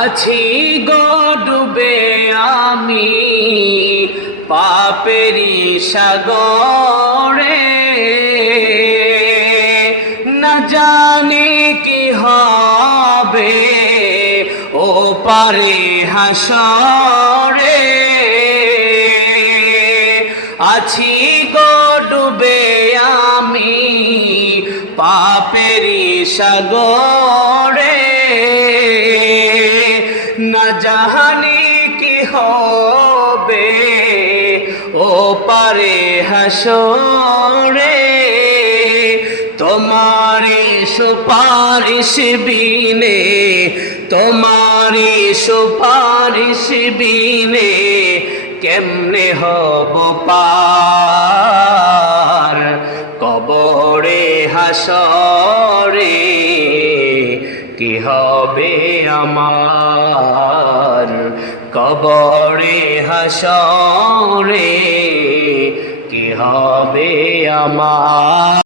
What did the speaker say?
আছি গো ডুবে আমি পাপেরি সাগরে, না জানি কি হবে ও পারে হাসরে। আছি গো ডুবে আমি পাপেরি সাগরে, না জানি কি হবে ও পারে হাসরে। তোমারি সুপারিশ বিনে, তোমারি সুপারিশ বিনে কেমনে হব পার কবরে হাসরে। কি হবে আমার কবরে হাসরে, কি হবে আমার।